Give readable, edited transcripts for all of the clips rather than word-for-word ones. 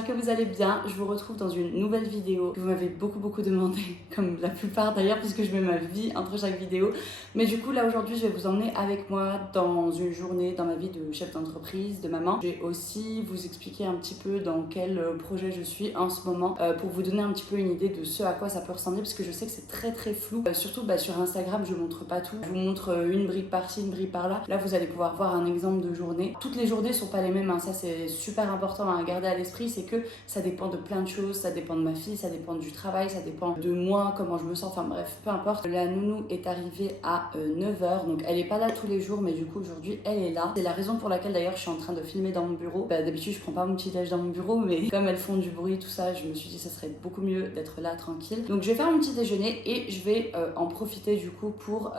j'espère que vous allez bien. Je vous retrouve dans une nouvelle vidéo que vous m'avez beaucoup demandé, comme la plupart d'ailleurs, puisque je mets ma vie entre chaque vidéo. Mais du coup, là aujourd'hui, je vais vous emmener avec moi dans une journée, dans ma vie de chef d'entreprise, de maman. Je vais aussi vous expliquer un petit peu dans quel projet je suis en ce moment, pour vous donner un petit peu une idée de ce à quoi ça peut ressembler, parce que je sais que c'est très flou. Surtout sur Instagram, je montre pas tout. Je vous montre une brique par-ci, une brique par-là. Là, vous allez pouvoir voir un exemple de journée. Toutes les journées sont pas les mêmes, hein. Ça c'est super important à garder à l'esprit, c'est que ça dépend de plein de choses, ça dépend de ma fille, ça dépend du travail, ça dépend de moi, comment je me sens, enfin bref, peu importe. La nounou est arrivée à 9h, donc elle est pas là tous les jours, mais du coup aujourd'hui elle est là. C'est la raison pour laquelle d'ailleurs je suis en train de filmer dans mon bureau. D'habitude je prends pas mon petit déj dans mon bureau, mais comme elles font du bruit, tout ça, je me suis dit ça serait beaucoup mieux d'être là tranquille. Donc je vais faire mon petit déjeuner et je vais en profiter du coup pour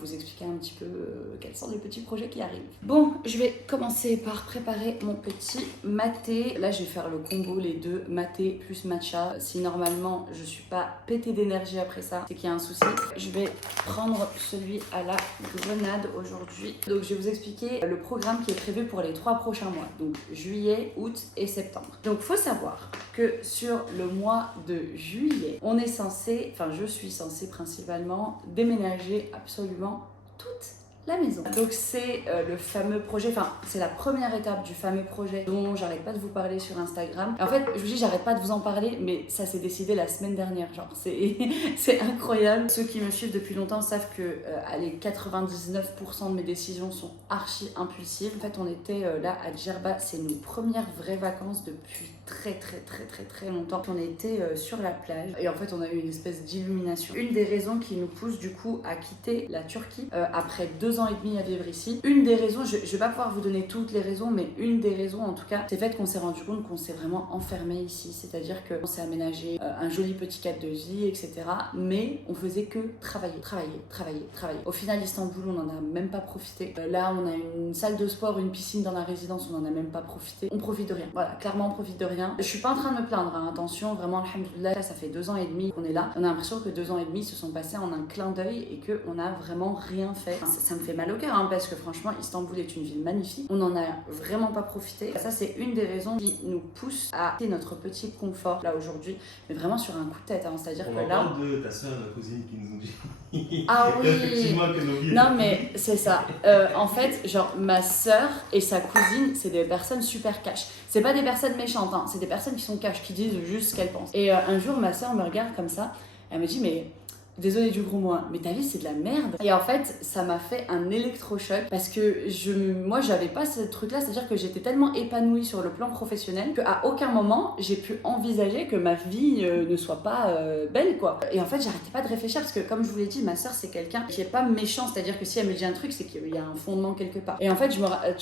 vous expliquer un petit peu quels sont les petits projets qui arrivent. Bon, je vais commencer par préparer mon petit maté. Là je vais faire le combo, les deux, maté plus matcha. Si normalement je suis pas pétée d'énergie après ça, c'est qu'il y a un souci. Je vais prendre celui à la grenade aujourd'hui. Donc je vais vous expliquer le programme qui est prévu pour les 3 prochains mois, donc juillet, août et septembre. Donc faut savoir que sur le mois de juillet, on est censé, enfin je suis censée principalement déménager absolument toute la maison. Donc c'est le fameux projet, enfin c'est la première étape du fameux projet dont j'arrête pas de vous parler sur Instagram. Et en fait, je vous dis j'arrête pas de vous en parler, mais ça s'est décidé la semaine dernière, genre c'est incroyable. Ceux qui me suivent depuis longtemps savent que allez, 99% de mes décisions sont archi impulsives. En fait, on était là à Djerba, c'est nos premières vraies vacances depuis très longtemps. On était sur la plage et en fait on a eu une espèce d'illumination. Une des raisons qui nous pousse du coup à quitter la Turquie après 2 ans et demi à vivre ici. Une des raisons, je vais pas pouvoir vous donner toutes les raisons, mais une des raisons en tout cas, c'est le fait qu'on s'est rendu compte qu'on s'est vraiment enfermé ici. C'est-à-dire qu'on s'est aménagé un joli petit cadre de vie, etc. Mais on faisait que travailler. Au final, Istanbul, on n'en a même pas profité. Là, on a une salle de sport, une piscine dans la résidence, on n'en a même pas profité. On profite de rien. Voilà, clairement, on profite de rien. Je suis pas en train de me plaindre, hein. Attention, vraiment, alhamdoulilah, ça fait 2 ans et demi qu'on est là. On a l'impression que 2 ans et demi se sont passés en un clin d'œil et qu'on a vraiment rien fait. Ça me fait mal au cœur, hein, parce que franchement, Istanbul est une ville magnifique. On n'en a vraiment pas profité. Ça, c'est une des raisons qui nous pousse à quitter notre petit confort là aujourd'hui, mais vraiment sur un coup de tête, hein. C'est-à-dire que là. On parle de ta soeur et de la cousine qui nous ont dit. Ah oui. Effectivement, que nos vies. Non, mais c'est ça. En fait, genre, ma soeur et sa cousine, c'est des personnes super cash. C'est pas des personnes méchantes, hein. C'est des personnes qui sont cash, qui disent juste ce qu'elles pensent. Et un jour, ma soeur me regarde comme ça, elle me dit, mais. Désolée du gros mot, mais ta vie c'est de la merde. Et en fait, ça m'a fait un électrochoc parce que moi j'avais pas ce truc là, c'est-à-dire que j'étais tellement épanouie sur le plan professionnel qu'à aucun moment j'ai pu envisager que ma vie ne soit pas belle quoi. Et en fait, j'arrêtais pas de réfléchir parce que comme je vous l'ai dit, ma soeur c'est quelqu'un qui est pas méchant, c'est-à-dire que si elle me dit un truc, c'est qu'il y a un fondement quelque part. Et en fait, tu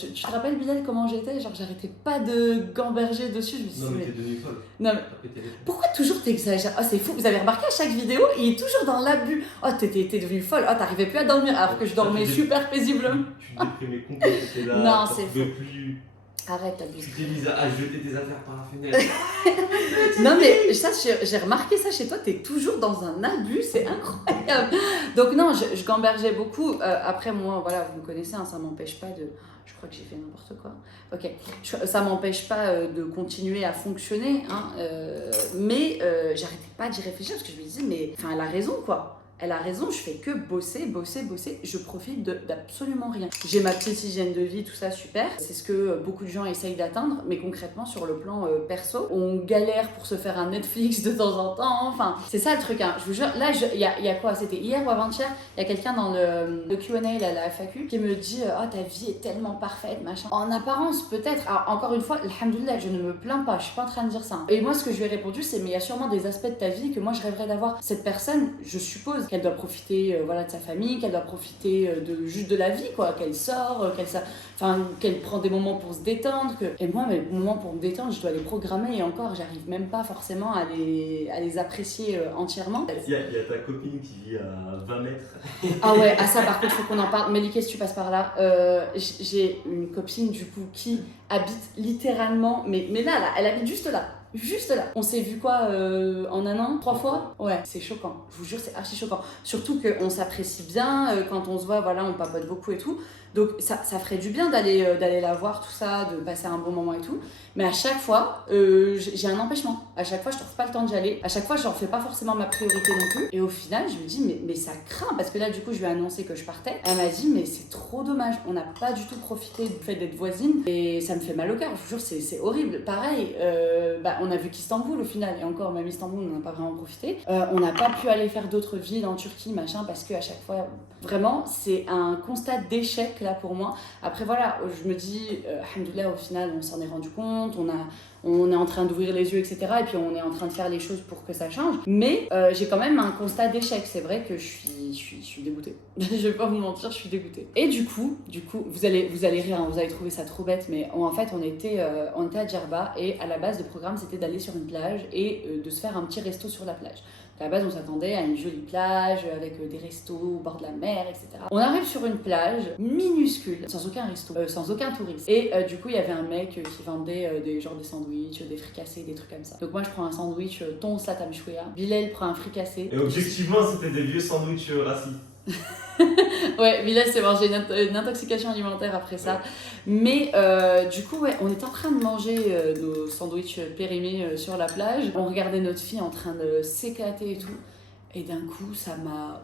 te rappelles Bilal comment j'étais? Genre j'arrêtais pas de gamberger dessus, je me suis dit, non mais t'es devenue folle. Non mais pourquoi toujours t'exagères? Oh c'est fou, vous avez remarqué à chaque vidéo, il est toujours dans l'abus. Oh t'es devenue folle, oh t'arrivais plus à dormir alors que je dormais super paisiblement. Tu déprimais complètement, t'étais là, non c'est faux. Plus. Arrête t'abuses. Tu t'es mise à jeter tes affaires par la fenêtre. Non mais ça j'ai remarqué ça chez toi, t'es toujours dans un abus, c'est incroyable. Donc non, je gambergeais beaucoup. Après moi voilà, vous me connaissez, hein, ça m'empêche pas de... Je crois que j'ai fait n'importe quoi. Ok, ça m'empêche pas de continuer à fonctionner, hein, mais j'arrêtais pas d'y réfléchir parce que je me disais, mais enfin, elle a raison quoi. Elle a raison, je fais que bosser, je profite d'absolument rien. J'ai ma petite hygiène de vie, tout ça, super. C'est ce que beaucoup de gens essayent d'atteindre, mais concrètement, sur le plan perso, on galère pour se faire un Netflix de temps en temps, enfin, c'est ça le truc, hein. Je vous jure, là, il y a quoi? C'était hier ou avant-hier, il y a quelqu'un dans le Q&A, là, la FAQ, qui me dit « Oh, ta vie est tellement parfaite, machin. » En apparence, peut-être. Alors, encore une fois, alhamdoulilah, je ne me plains pas, je suis pas en train de dire ça, hein. Et moi, ce que je lui ai répondu, c'est « Mais il y a sûrement des aspects de ta vie que moi, je rêverais d'avoir. » Cette personne, je suppose qu'elle doit profiter voilà, de sa famille, qu'elle doit profiter juste de la vie, quoi, qu'elle sort, qu'elle prend des moments pour se détendre. Et moi, mes moments pour me détendre, je dois les programmer et encore, j'arrive même pas forcément à les apprécier entièrement. Il y a ta copine qui vit à 20 mètres. Ah ouais, à ça par contre, il faut qu'on en parle. Méliké, si tu passes par là, j'ai une copine du coup qui habite littéralement, mais là, elle habite juste là. Juste là. On s'est vu quoi en un an? 3 fois? Ouais, c'est choquant. Je vous jure, c'est archi choquant. Surtout qu'on s'apprécie bien, quand on se voit, voilà, on papote beaucoup et tout. Donc ça ferait du bien d'aller la voir, tout ça, de passer un bon moment et tout. Mais à chaque fois, j'ai un empêchement. À chaque fois, je trouve pas le temps d'y aller. À chaque fois, j'en fais pas forcément ma priorité non plus. Et au final, je me dis, mais ça craint. Parce que là, du coup, je lui ai annoncé que je partais. Elle m'a dit, mais c'est trop dommage. On n'a pas du tout profité du fait d'être voisines. Et ça me fait mal au cœur. Je vous jure, c'est horrible. Pareil, on a vu qu'Istanbul au final. Et encore, même Istanbul, on n'en a pas vraiment profité. On n'a pas pu aller faire d'autres villes en Turquie, machin, parce qu'à chaque fois, vraiment, c'est un constat d'échec là pour moi. Après, voilà, je me dis, alhamdoulilah, au final, on s'en est rendu compte. On est en train d'ouvrir les yeux, etc. Et puis on est en train de faire les choses pour que ça change. Mais j'ai quand même un constat d'échec. C'est vrai que je suis dégoûtée. Je vais pas vous mentir, je suis dégoûtée. Et du coup, vous allez rire, hein, vous allez trouver ça trop bête, mais en fait, on était à Djerba et à la base, le programme, c'était d'aller sur une plage et de se faire un petit resto sur la plage. À la base, on s'attendait à une jolie plage avec des restos au bord de la mer, etc. On arrive sur une plage minuscule, sans aucun resto, sans aucun touriste. Et du coup, il y avait un mec qui vendait des sandwichs, des fricassés, des trucs comme ça. Donc moi, je prends un sandwich thon slatam chouïa. Bilal prend un fricassé. Et objectivement, c'était des vieux sandwichs racistes. Ouais, Bilal s'est mangé une intoxication alimentaire après ça. Mais du coup, ouais, on était en train de manger nos sandwichs périmés sur la plage. On regardait notre fille en train de s'éclater et tout. Et d'un coup, ça m'a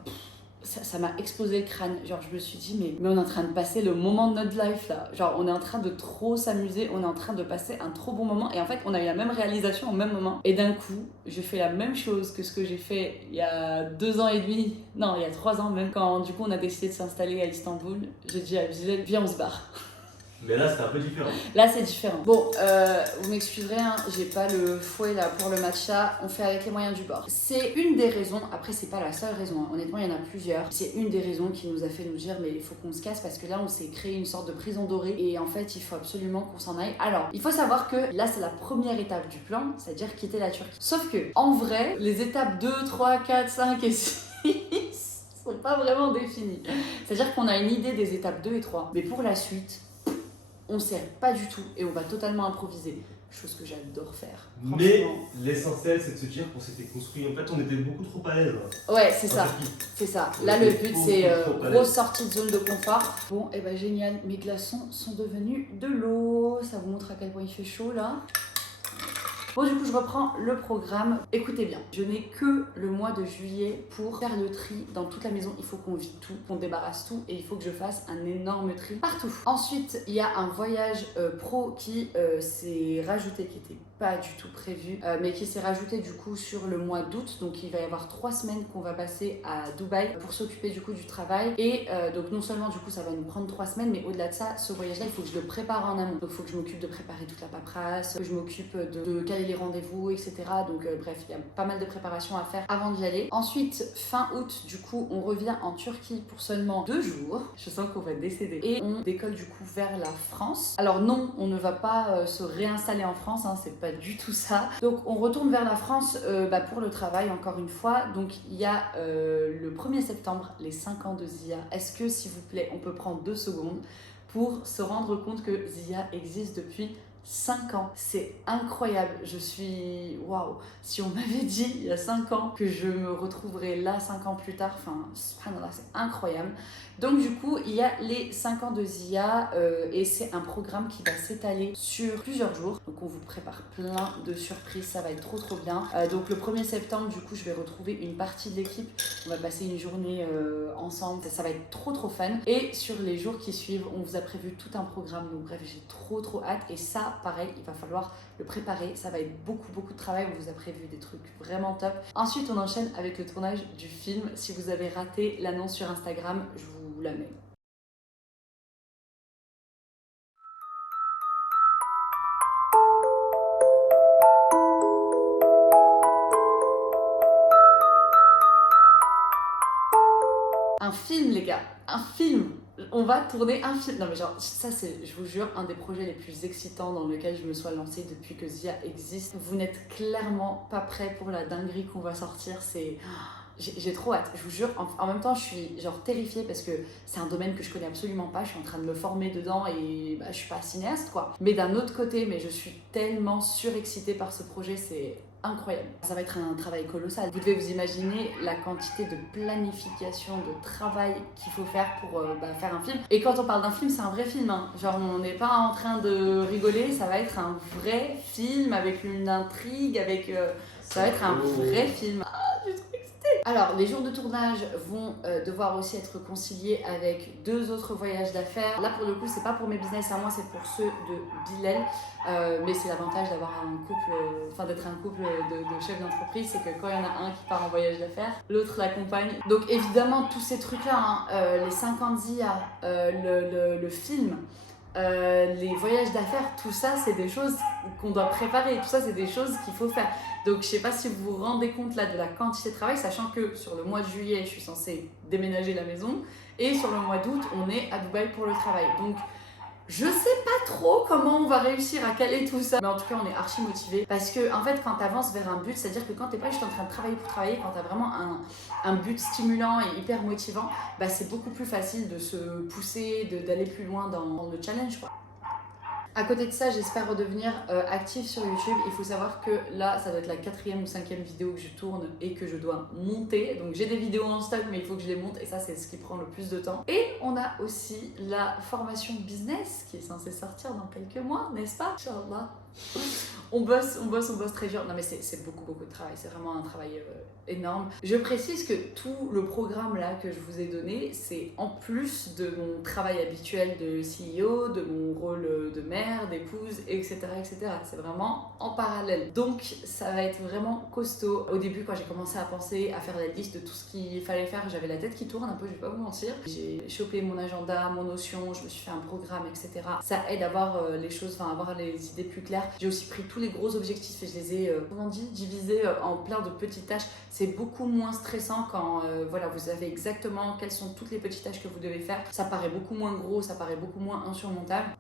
explosé le crâne. Genre, je me suis dit, mais on est en train de passer le moment de notre life là. Genre, on est en train de trop s'amuser, on est en train de passer un trop bon moment. Et en fait, on a eu la même réalisation au même moment. Et d'un coup, j'ai fait la même chose que ce que j'ai fait il y a 2 ans et demi. Non, il y a 3 ans même. Quand du coup, on a décidé de s'installer à Istanbul, j'ai dit à Bilal, viens, on se barre. Mais là, c'est un peu différent. Là, c'est différent. Bon, vous m'excuserez, hein, j'ai pas le fouet là pour le matcha. On fait avec les moyens du bord. C'est une des raisons, après, c'est pas la seule raison. Hein. Honnêtement, il y en a plusieurs. C'est une des raisons qui nous a fait nous dire, mais il faut qu'on se casse parce que là, on s'est créé une sorte de prison dorée et en fait, il faut absolument qu'on s'en aille. Alors, il faut savoir que là, c'est la première étape du plan, c'est-à-dire quitter la Turquie. Sauf que, en vrai, les étapes 2, 3, 4, 5 et 6 sont pas vraiment définies. C'est-à-dire qu'on a une idée des étapes 2 et 3, mais pour la suite, on sait pas du tout et on va totalement improviser. Chose que j'adore faire. Mais l'essentiel, c'est de se dire qu'on s'était construit. En fait, on était beaucoup trop à l'aise. Ouais, c'est ça. C'est ça. Là, le but, c'est grosse sortie de zone de confort. Bon, et ben génial. Mes glaçons sont devenus de l'eau. Ça vous montre à quel point il fait chaud là. Bon, du coup, je reprends le programme. Écoutez bien, je n'ai que le mois de juillet pour faire le tri dans toute la maison. Il faut qu'on vide tout, qu'on débarrasse tout et il faut que je fasse un énorme tri partout. Ensuite, il y a un voyage pro qui s'est rajouté, qui était pas du tout prévu, mais qui s'est rajouté du coup sur le mois d'août. Donc il va y avoir 3 semaines qu'on va passer à Dubaï pour s'occuper du coup du travail. Et donc non seulement du coup ça va nous prendre 3 semaines, mais au-delà de ça, ce voyage-là, il faut que je le prépare en amont. Donc il faut que je m'occupe de préparer toute la paperasse, que je m'occupe de caler les rendez-vous, etc. Donc bref, il y a pas mal de préparation à faire avant d'y aller. Ensuite, fin août, du coup, on revient en Turquie pour seulement 2 jours. Je sens qu'on va décéder. Et on décolle du coup vers la France. Alors non, on ne va pas se réinstaller en France, hein, c'est pas du tout ça. Donc on retourne vers la France pour le travail, encore une fois. Donc il y a le 1er septembre, les 5 ans de Zia. Est-ce que, s'il vous plaît, on peut prendre 2 secondes pour se rendre compte que Zia existe depuis 5 ans, c'est incroyable, je suis... Waouh. Si on m'avait dit il y a 5 ans que je me retrouverais là 5 ans plus tard, enfin, subhanallah, c'est incroyable. Donc du coup, il y a les 5 ans de Zia et c'est un programme qui va s'étaler sur plusieurs jours. Donc on vous prépare plein de surprises, ça va être trop bien. Donc le 1er septembre, du coup, je vais retrouver une partie de l'équipe. On va passer une journée ensemble, ça va être trop fun. Et sur les jours qui suivent, on vous a prévu tout un programme. Donc bref, j'ai trop hâte. Et ça, pareil, il va falloir le préparer. Ça va être beaucoup de travail. On vous a prévu des trucs vraiment top. Ensuite, on enchaîne avec le tournage du film. Si vous avez raté l'annonce sur Instagram, je vous la mets. Un film, les gars, un film. On va tourner un film. Non mais genre, ça c'est, je vous jure, un des projets les plus excitants dans lequel je me sois lancée depuis que Zia existe. Vous n'êtes clairement pas prêts pour la dinguerie qu'on va sortir. j'ai trop hâte, je vous jure. En même temps, je suis genre terrifiée parce que c'est un domaine que je connais absolument pas. Je suis en train de me former dedans et je suis pas cinéaste quoi. Mais d'un autre côté, je suis tellement surexcitée par ce projet, c'est incroyable. Ça va être un travail colossal. Vous devez vous imaginer la quantité de planification, de travail qu'il faut faire pour faire un film. Et quand on parle d'un film, c'est un vrai film. Hein. Genre, on n'est pas en train de rigoler, ça va être un vrai film avec une intrigue, avec... ça va être un vrai film. Je suis trop excitée. Alors, les jours de tournage vont devoir aussi être conciliés avec 2 autres voyages d'affaires. Là, pour le coup, c'est pas pour mes business à moi, c'est pour ceux de Bilal. Mais c'est l'avantage d'avoir un couple, d'être un couple de chefs d'entreprise, c'est que quand il y en a un qui part en voyage d'affaires, l'autre l'accompagne. Donc évidemment, tous ces trucs-là, les 50 ZIA, le film, les voyages d'affaires, tout ça, c'est des choses qu'on doit préparer. Tout ça, c'est des choses qu'il faut faire. Donc, je sais pas si vous vous rendez compte là de la quantité de travail, sachant que sur le mois de juillet, je suis censée déménager la maison, et sur le mois d'août, on est à Dubaï pour le travail. Donc, je sais pas trop comment on va réussir à caler tout ça, mais en tout cas on est archi motivés parce que en fait quand t'avances vers un but, c'est-à-dire que quand t'es pas juste en train de travailler pour travailler, quand t'as vraiment un but stimulant et hyper motivant, c'est beaucoup plus facile de se pousser, d'aller plus loin dans le challenge quoi. À côté de ça, j'espère redevenir active sur YouTube. Il faut savoir que là, ça doit être la 4e ou 5e vidéo que je tourne et que je dois monter. Donc j'ai des vidéos en stock, mais il faut que je les monte et ça, c'est ce qui prend le plus de temps. Et on a aussi la formation business qui est censée sortir dans quelques mois, n'est-ce pas? Inch'Allah. On bosse très dur. Non mais c'est beaucoup de travail, c'est vraiment un travail énorme. Je précise que tout le programme là que je vous ai donné, c'est en plus de mon travail habituel de CEO, de mon rôle de mère, d'épouse, etc. C'est vraiment en parallèle. Donc ça va être vraiment costaud. Au début quand j'ai commencé à penser, à faire la liste de tout ce qu'il fallait faire, j'avais la tête qui tourne un peu, je vais pas vous mentir. J'ai chopé mon agenda, mon Notion, je me suis fait un programme, etc. Ça aide à avoir les choses, avoir les idées plus claires. J'ai aussi pris tous les gros objectifs et je les ai, divisés en plein de petites tâches. C'est beaucoup moins stressant quand vous savez exactement quelles sont toutes les petites tâches que vous devez faire. Ça paraît beaucoup moins gros, ça paraît beaucoup moins insurmontable.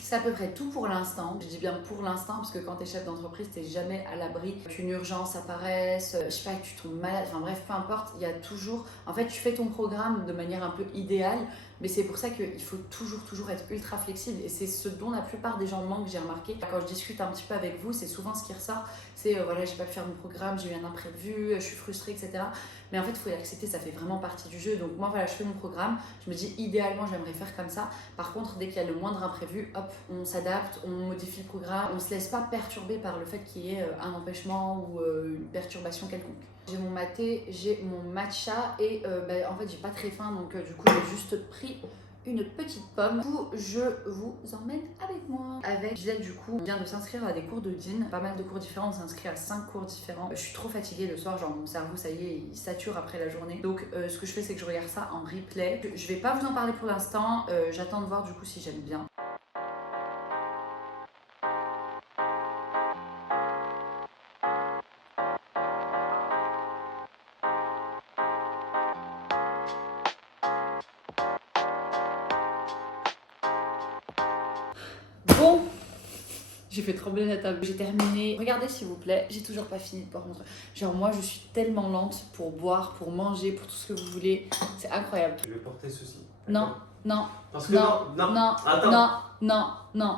C'est à peu près tout pour l'instant. Je dis bien pour l'instant parce que quand t'es chef d'entreprise, t'es jamais à l'abri qu'une urgence apparaisse, je sais pas, que tu tombes malade, bref, peu importe, il y a toujours... En fait, tu fais ton programme de manière un peu idéale, mais c'est pour ça qu'il faut toujours être ultra flexible et c'est ce dont la plupart des gens manquent, j'ai remarqué. Quand je discute un petit peu avec vous, c'est souvent ce qui ressort, c'est j'ai pas pu faire mon programme, j'ai eu un imprévu, je suis frustrée, etc. Mais en fait, il faut l'accepter, ça fait vraiment partie du jeu. Donc moi, je fais mon programme, je me dis idéalement, j'aimerais faire comme ça. Par contre, dès qu'il y a le moindre imprévu, hop, on s'adapte, on modifie le programme, on se laisse pas perturber par le fait qu'il y ait un empêchement ou une perturbation quelconque. J'ai mon maté, j'ai mon matcha et en fait, j'ai pas très faim, donc du coup, j'ai juste pris une petite pomme. Du coup, je vous emmène avec moi. Avec Gisèle, du coup, on vient de s'inscrire à des cours de DIN, pas mal de cours différents, on s'inscrit à 5 cours différents. Je suis trop fatiguée le soir, genre mon cerveau, ça y est, il sature après la journée. Donc, ce que je fais, c'est que je regarde ça en replay. Je vais pas vous en parler pour l'instant, j'attends de voir du coup si j'aime bien. Bon, j'ai fait trembler la table, j'ai terminé. Regardez s'il vous plaît, j'ai toujours pas fini de boire mon truc. Genre moi je suis tellement lente pour boire, pour manger, pour tout ce que vous voulez. C'est incroyable. Je vais porter ceci. Non, non, Parce que non, attends. non.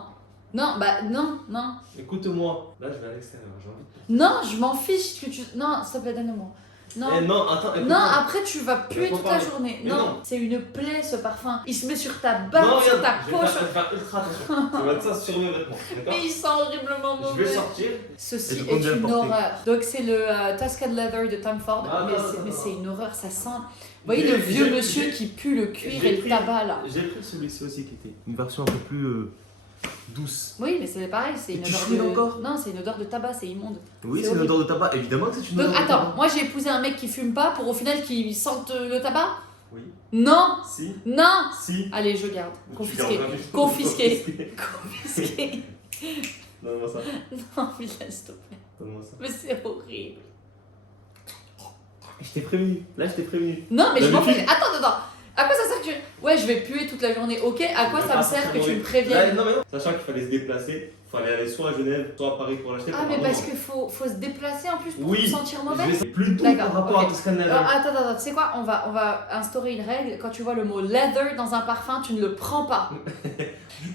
Écoute-moi. Là, je vais à l'extérieur. J'ai envie de... Non, je m'en fiche que tu... Non, s'il te plaît, donne-le-moi. Non. non, attends. Non, après tu vas puer toute la journée. Non. C'est une plaie ce parfum. Il se met sur ta barbe, sur ta poche. Je vais faire ultra attention. Je vais mettre ça sur mes vêtements. D'accord? Et il sent horriblement mauvais. Je vais sortir. Ceci Et est je compte bien le une porter. horreur. Donc c'est le Tuscan Leather de Tom Ford. Mais c'est une horreur, ça sent... Vous voyez le vieux monsieur qui pue le cuir et le tabac là. J'ai pris celui-ci aussi qui était une version un peu plus douce. Oui, mais c'est pareil, c'est une tu odeur chouines de... encore? Non, c'est une odeur de tabac, c'est immonde. Oui, c'est une horrible. odeur de tabac. Évidemment que c'est une Donc odeur de attends, tabac. moi j'ai épousé un mec qui fume pas pour au final qu'il sente le tabac? Oui. Non. Si. Non. Si. Allez, je garde. Confisqué. Tu gardes Confisqué. Confisqué. Donne-moi ça. Non, Bilal, s'il te plaît. Donne-moi ça. Mais c'est horrible. Je t'ai prévenu. Là, je t'ai prévenu. Non, mais je m'en D'habitude- fiche. Attends. À quoi ça sert Ouais, je vais puer toute la journée. Ok, à quoi ça me sert que tu me préviennes? Là, non, mais non. Sachant qu'il fallait se déplacer, il fallait aller soit à Genève, soit à Paris pour l'acheter. Ah, mais parce qu'il faut se déplacer en plus pour oui, se sentir je mauvaise. vais plus tout D'accord, par rapport ok. à Toscana. Attends, tu sais quoi, on va instaurer une règle. Quand tu vois le mot leather dans un parfum, tu ne le prends pas.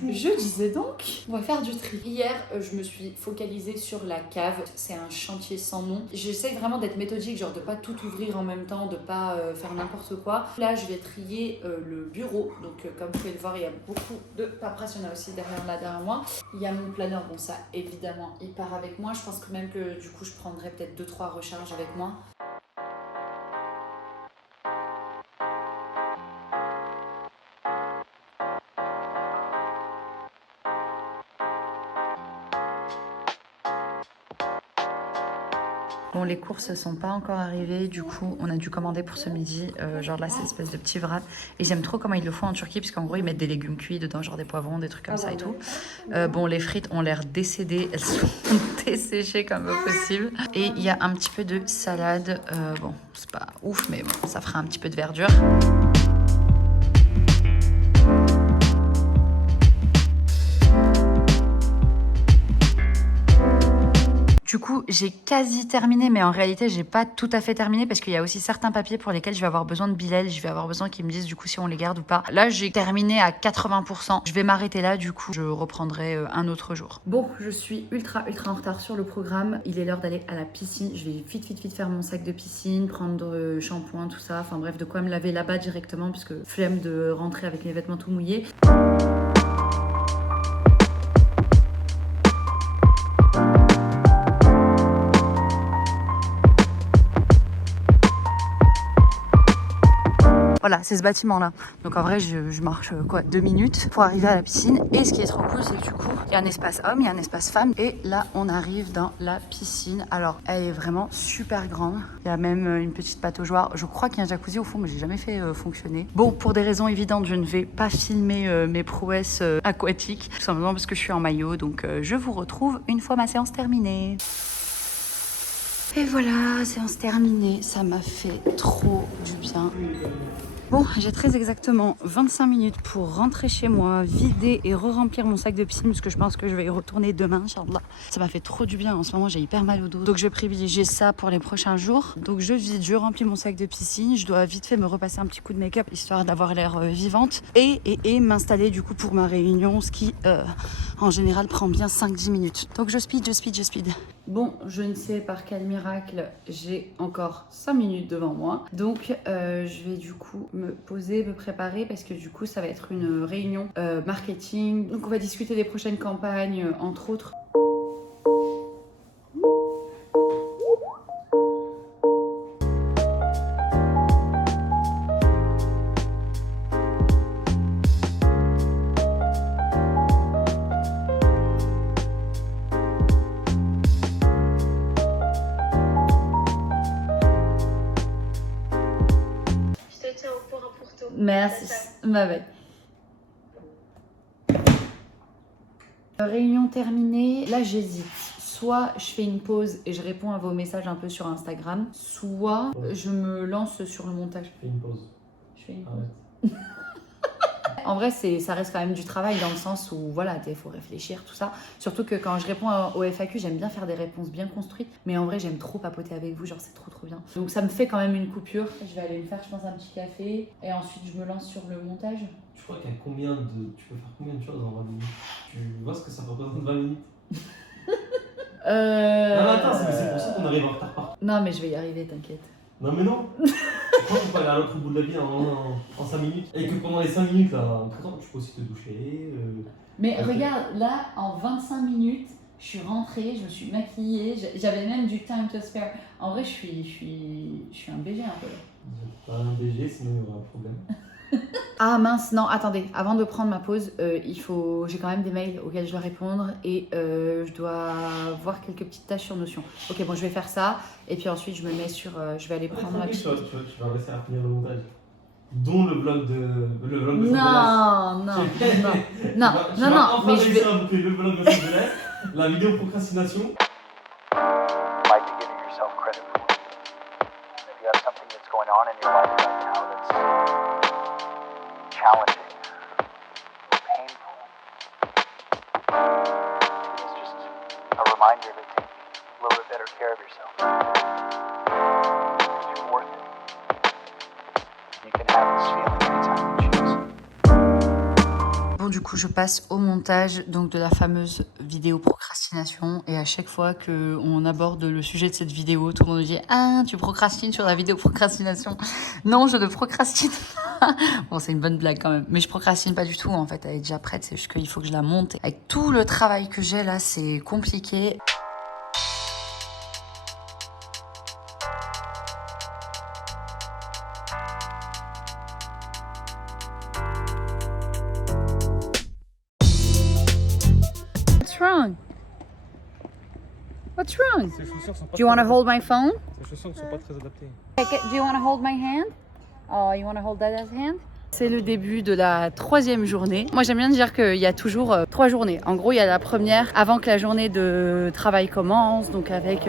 Je disais donc, On va faire du tri. Hier, je me suis focalisée sur la cave. C'est un chantier sans nom. J'essaye vraiment d'être méthodique, genre de pas tout ouvrir en même temps, de pas faire n'importe quoi. Là, je vais trier le bureau. Donc, comme vous pouvez le voir, il y a beaucoup de paperasse. Il y en a aussi derrière moi. Il y a mon planeur. Bon, ça, évidemment, il part avec moi. Je pense que même que du coup, je prendrai peut-être 2-3 recharges avec moi. Bon, les courses sont pas encore arrivées, du coup on a dû commander pour ce midi, genre là c'est une espèce de petit wrap. Et j'aime trop comment ils le font en Turquie, parce qu'en gros ils mettent des légumes cuits dedans, genre des poivrons, des trucs comme ça et tout. Bon, les frites ont l'air décédées, elles sont desséchées comme pas possible. Et il y a un petit peu de salade, bon c'est pas ouf mais bon, ça fera un petit peu de verdure. Du coup, j'ai quasi terminé, mais en réalité, j'ai pas tout à fait terminé parce qu'il y a aussi certains papiers pour lesquels je vais avoir besoin de Bilal. Je vais avoir besoin qu'ils me disent du coup si on les garde ou pas. Là, j'ai terminé à 80%. Je vais m'arrêter là, du coup, je reprendrai un autre jour. Bon, je suis ultra en retard sur le programme. Il est l'heure d'aller à la piscine. Je vais vite faire mon sac de piscine, prendre shampoing, tout ça. Enfin bref, de quoi me laver là-bas directement puisque flemme de rentrer avec mes vêtements tout mouillés. Voilà, c'est ce bâtiment-là. Donc en vrai, je marche quoi 2 minutes pour arriver à la piscine. Et ce qui est trop cool, c'est que du coup, il y a un espace homme, il y a un espace femme. Et là, on arrive dans la piscine. Alors, elle est vraiment super grande. Il y a même une petite pataugeoire. Je crois qu'il y a un jacuzzi au fond, mais j'ai jamais fait fonctionner. Bon, pour des raisons évidentes, je ne vais pas filmer mes prouesses aquatiques. Tout simplement parce que je suis en maillot. Donc je vous retrouve une fois ma séance terminée. Et voilà, séance terminée. Ça m'a fait trop du bien. Bon, j'ai très exactement 25 minutes pour rentrer chez moi, vider et re-remplir mon sac de piscine parce que je pense que je vais y retourner demain, Inch'Allah. Ça m'a fait trop du bien, en ce moment j'ai hyper mal au dos. Donc je vais privilégier ça pour les prochains jours. Donc je vide, je remplis mon sac de piscine, je dois vite fait me repasser un petit coup de make-up histoire d'avoir l'air vivante et m'installer du coup pour ma réunion, ce qui en général prend bien 5-10 minutes. Donc je speed. Bon, je ne sais par quel miracle, j'ai encore 5 minutes devant moi. Donc je vais du coup me poser, me préparer parce que du coup ça va être une réunion marketing. Donc on va discuter des prochaines campagnes entre autres. Merci, bye bye. Réunion terminée, là j'hésite. Soit je fais une pause et je réponds à vos messages un peu sur Instagram, soit je me lance sur le montage. Fais une pause. Je fais une pause. En vrai, ça reste quand même du travail dans le sens où voilà, il faut réfléchir, tout ça. Surtout que quand je réponds au FAQ, j'aime bien faire des réponses bien construites. Mais en vrai, j'aime trop papoter avec vous, genre c'est trop bien. Donc ça me fait quand même une coupure. Je vais aller me faire, je pense, un petit café. Et ensuite, je me lance sur le montage. Tu crois qu'il y a combien de... Tu peux faire combien de choses en 20 minutes? Tu vois ce que ça représente 20 minutes? Non, attends, c'est pour ça qu'on arrive en retard. Non, mais je vais y arriver, t'inquiète. Non, mais non. Je crois qu'on peut aller à l'autre bout de la vie en 5 minutes. Et que pendant les 5 minutes, là, entre temps, tu peux aussi te doucher. Mais regarde, là, en 25 minutes, je suis rentrée, je me suis maquillée, j'avais même du time to spare. En vrai, je suis un BG un peu là. Pas un BG, sinon il y aura un problème. Ah mince, non, attendez, avant de prendre ma pause, j'ai quand même des mails auxquels je dois répondre et je dois voir quelques petites tâches sur Notion. Ok, bon, je vais faire ça et puis ensuite je me mets sur, je vais aller prendre ma petite... Tu vas rester à finir le montage. Dont le vlog de Non, mais je vais... à boucler le vlog de Saint-Belès, la vidéo procrastination. Might be giving yourself credit for it. If you have something that's going on in your life right now that's, you know, causing you to feel like you're not doing enough, you might be giving yourself credit for it. If you have something that's going on in your life right now that's, you know, causing you to feel like you're not doing enough, you might be giving yourself credit for it. If you have something that's going on in your life right now that's, you know, causing you to feel like you're not doing enough, you might be giving yourself credit for it. Je challenging or painful. It's just a reminder to take a little bit better care of yourself. You're worth it. You can have this feeling anytime you choose. Bon, du coup, je passe au montage donc de la fameuse vidéo procrastination. Et à chaque fois qu'on aborde le sujet de cette vidéo, tout le monde me dit « Ah, tu procrastines sur la vidéo procrastination ?» Non, je ne procrastine pas. Bon, c'est une bonne blague quand même. Mais je procrastine pas du tout, en fait. Elle est déjà prête, c'est juste qu'il faut que je la monte. Avec tout le travail que j'ai là, c'est compliqué. What's wrong? What's wrong? Ces chaussures sont pas Do you want to hold my phone? Ces chaussures ne sont pas très adaptées. Do you want to hold my hand? Oh, you want to hold Dada's hand? C'est le début de la 3e journée. Moi, j'aime bien dire qu'il y a toujours 3 journées. En gros, il y a la première avant que la journée de travail commence, donc avec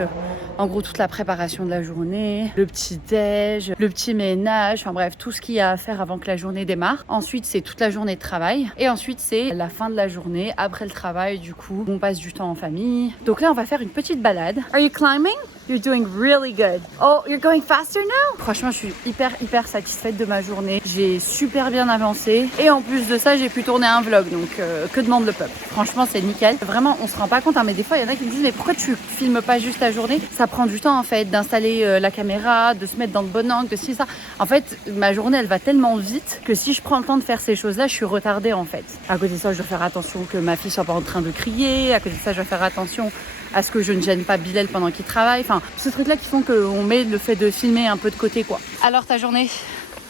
en gros toute la préparation de la journée, le petit déj, le petit ménage, enfin bref, tout ce qu'il y a à faire avant que la journée démarre. Ensuite, c'est toute la journée de travail. Et ensuite, c'est la fin de la journée, après le travail, du coup, on passe du temps en famille. Donc là, on va faire une petite balade. Are you climbing? You're doing really good. Oh, you're going faster now? Franchement, je suis hyper satisfaite de ma journée. J'ai super bien avancé. Et en plus de ça, j'ai pu tourner un vlog. Donc, que demande le peuple? Franchement, c'est nickel. Vraiment, on se rend pas compte, hein, mais des fois, il y en a qui me disent, mais pourquoi tu filmes pas juste ta journée? Ça prend du temps, en fait, d'installer la caméra, de se mettre dans le bon angle, de ci, ça. En fait, ma journée, elle va tellement vite que si je prends le temps de faire ces choses-là, je suis retardée, en fait. À côté de ça, je dois faire attention que ma fille soit pas en train de crier. À côté de ça, je dois faire attention à ce que je ne gêne pas Bilal pendant qu'il travaille. Enfin, ce truc-là qui font qu'on met le fait de filmer un peu de côté, quoi. Alors, ta journée?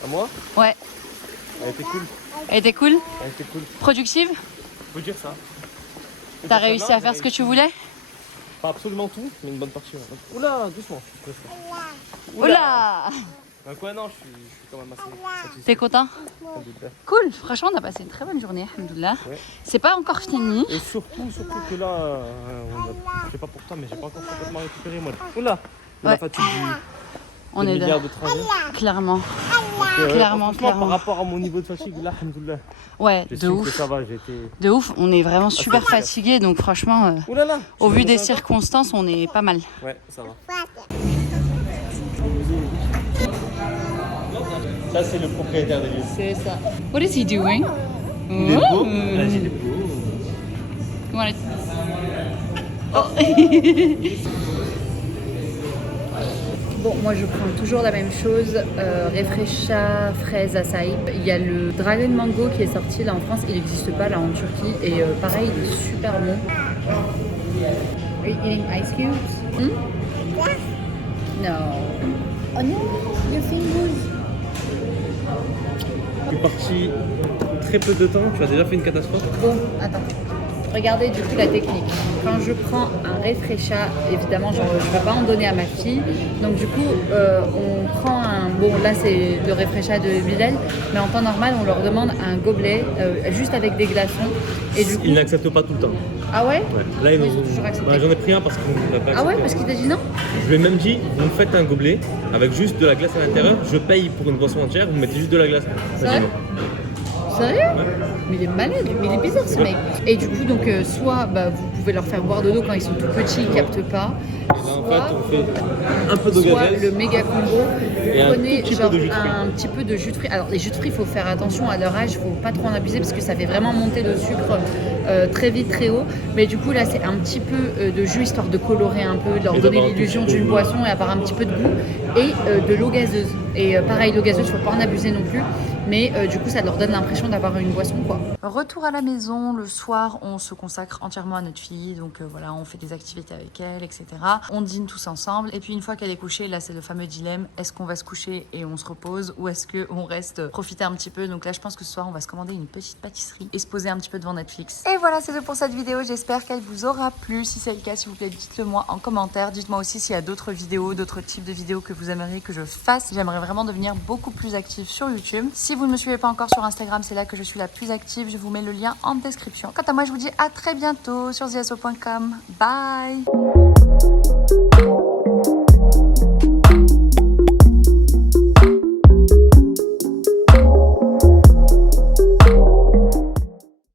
À moi? Ouais. Elle était cool. Elle était cool? Elle était cool. Productive? Faut dire ça. T'as réussi à faire ce que tu voulais? Pas absolument tout, mais une bonne partie. Ouais. Oula, doucement. Oula! Donc ouais, non, je suis quand même assez satisfait. T'es content? Cool, franchement on a passé une très bonne journée, alhamdoulilah. Ouais. C'est pas encore fini. Et surtout que là, je sais pas pour toi, mais j'ai pas encore complètement récupéré moi. Oula, la Ouais. fatigue On du est milliard là, de trajet. clairement. Donc, Clairement. Par rapport à mon niveau de fatigue, là, alhamdoulilah, Ouais, de j'estime que ouf. ça va, j'ai été... De ouf, on est vraiment super efficace. fatigués, donc franchement, Ouh là là, au vu des encore circonstances, on est pas mal. Ouais, ça va. Ça, c'est le propriétaire des lieux. C'est ça. What is he doing? Il est beau. Il est beau. You wanna- Bon, moi je prends toujours la même chose, Refresha, fraise, açaï. Il y a le Dragon Mango qui est sorti là en France, il n'existe pas là en Turquie et pareil, il est super bon. Are you eating ice cubes? Hmm? No. Oh non, your fingers. Je suis parti très peu de temps, tu as déjà fait une catastrophe. Bon, attends. Regardez du coup la technique. Quand je prends un Refresha, évidemment, genre, je ne vais pas en donner à ma fille. Donc du coup, on prend un... Bon, là c'est le Refresha de Bilal, mais en temps normal, on leur demande un gobelet juste avec des glaçons. Et du coup... Ils n'acceptent pas tout le temps. Ah ouais? Ouais. Là, Ils ont toujours accepté. J'en ai pris un parce qu'on ne l'a pas accepté. Ah ouais? Parce qu'il t'a dit non? Je lui ai même dit, vous me faites un gobelet avec juste de la glace à l'intérieur, je paye pour une boisson entière, vous mettez juste de la glace. Sérieux? Sérieux? Mais il est malade, mais il est bizarre ce mec. Et du coup, donc, soit bah, vous pouvez leur faire boire de l'eau quand ils sont tout petits, ils captent pas. Là, en fait, on fait un peu d'eau Soit gazeuse. le méga combo. Et un Prenez tout petit peu genre de jus de fruits. un petit peu de jus de fruits. Alors les jus de fruits, il faut faire attention à leur âge, il faut pas trop en abuser parce que ça fait vraiment monter le sucre très vite, très haut. Mais du coup là, c'est un petit peu de jus histoire de colorer un peu, de leur Et donner d'avoir un l'illusion tout petit peu d'une de- boisson et avoir un petit peu de goût. Et de l'eau gazeuse. Et pareil, l'eau gazeuse, faut pas en abuser non plus. Mais du coup, ça leur donne l'impression d'avoir une boisson, quoi. Retour à la maison, le soir, on se consacre entièrement à notre fille. Donc voilà, on fait des activités avec elle, etc. On dîne tous ensemble. Et puis une fois qu'elle est couchée, là, c'est le fameux dilemme. Est-ce qu'on va se coucher et on se repose ou est-ce qu'on reste profiter un petit peu? Donc là, je pense que ce soir, on va se commander une petite pâtisserie et se poser un petit peu devant Netflix. Et voilà, c'est tout pour cette vidéo. J'espère qu'elle vous aura plu. Si c'est le cas, s'il vous plaît, dites-le moi en commentaire. Dites-moi aussi s'il y a d'autres vidéos, d'autres types de vidéos que vous aimeriez que je fasse. J'aimerais vraiment devenir beaucoup plus active sur YouTube. Si vous ne me suivez pas encore sur Instagram, c'est là que je suis la plus active. Je vous mets le lien en description. Quant à moi, je vous dis à très bientôt sur theasso.com. Bye!